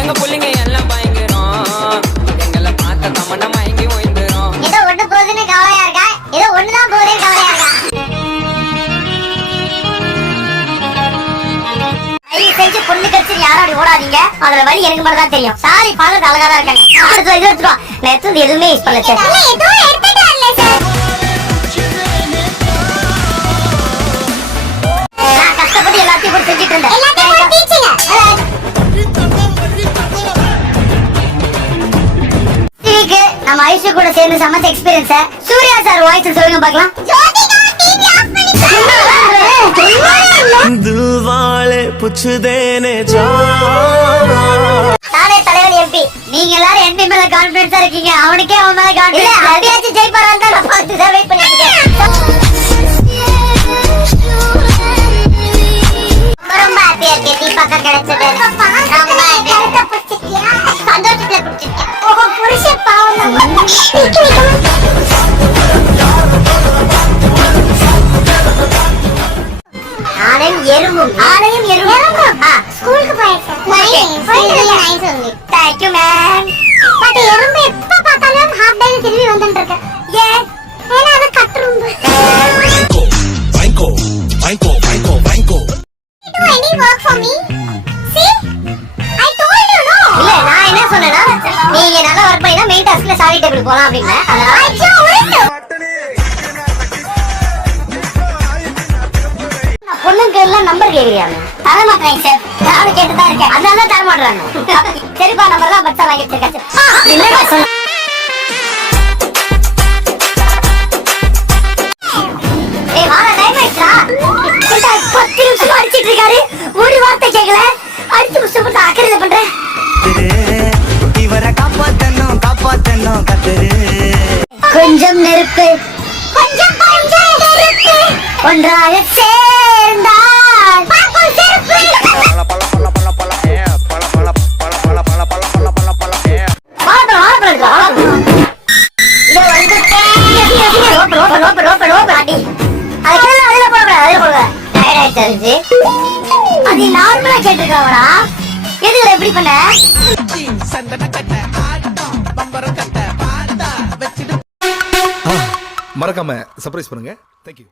எங்க புள்ளைங்க எல்லாம் பயங்கரம், எங்களை பார்த்த கமண்ட மயங்கி ஓய்ந்துரும். ஏதோ ஒண்ணு போகுதுன்னு கவலையா இருக்கா, ஏதோ ஒண்ணுதான் போகுதுன்னு கவலையா இருக்கா. செஞ்சு பொண்ணு கடிச்சு யாரும் அப்படி ஓடாதீங்க. அதுல வழி எனக்கு மட்டும் தான் தெரியும். சாரி, பாக்குறது அழகா தான் இருக்காங்க. அடுத்து இது எடுத்துருவா. நான் எடுத்து எதுவுமே யூஸ் பண்ணல சார். நான் கஷ்டப்பட்டு எல்லாத்தையும் கூட செஞ்சுட்டு இருந்தேன். நம்ம ஐஷு கூட சேர்ந்து சமைச்ச எக்ஸ்பீரியன்ஸ் சூர்யா சார் வாய்ஸ் சொல்லுங்க பார்க்கலாம். நானே தலைவர் எம்பி, நீங்க எல்லாரும் எம்பி மேல கான்பிடன்ஸா இருக்கீங்க. அவனுக்கே அவன் மேல கான்பிடன்ஸ் இல்ல. அப்படியாச்சும் ஜெயிப்பாரான்னு தான் நான் பார்த்து தான் வெயிட் பண்ணிட்டு இருக்கேன். ரொம்ப ஹாப்பியா இருக்கேன் தீபாக்கா கிடைச்சது. சந்தோஷத்துல பிடிச்சிருக்கேன். ஓஹோ, புருஷ பாவம். ஆனையும் எறும்பும் ஸ்கூலுக்கு போயிருக்கேன். Thank you ma'am. பட் எறும்பு எப்ப பார்த்தாலும் ஹாஃப் டே திரும்பி வந்துட்டு இருக்கு. ஏன்? ஏன்னா அது கட்டரும்பு. Do any work for me? See? I told you no. இல்ல, நான் என்ன சொன்னேன்னா நீங்க நல்லா வர்க் பண்ணினா மெயின் டாஸ்க்ல சாரி டேபிள் போலாம் அப்படினே. அதனால பொண்ணுங்க எல்லாம் நம்பர் கேக்குறியாமே. தர மாட்டேன் சார். நானும் கேட்டு தான் இருக்கேன். அதனால தான் தர மாட்டறாங்க. சரிப்பா, நம்பர் தான் பச்சா வாங்கி வச்சிருக்கேன். என்னடா சொன்ன? ஏய் வாடா, டைம் ஆயிடுச்சா? கேட்டா 10 நிமிஷம் அடிச்சிட்டு இருக்காரு. ஒரு வார்த்தை கேக்கல. அடிச்சு முஸ்ட் அக்கறையில பண்றேன். இவரை காப்பாத்தணும் கத்துரு. கொஞ்சம் நெருப்பு, கொஞ்சம் நெருப்பு, ஒன்றாக சேர்ந்தால் பாப்போம் செருப்பு. இது அது நார்மலா கேட்டுருக்காங்கடா. எதுல எப்படி பண்ண? மறக்காம சர்ப்ரைஸ் பண்ணுங்க. Thank you.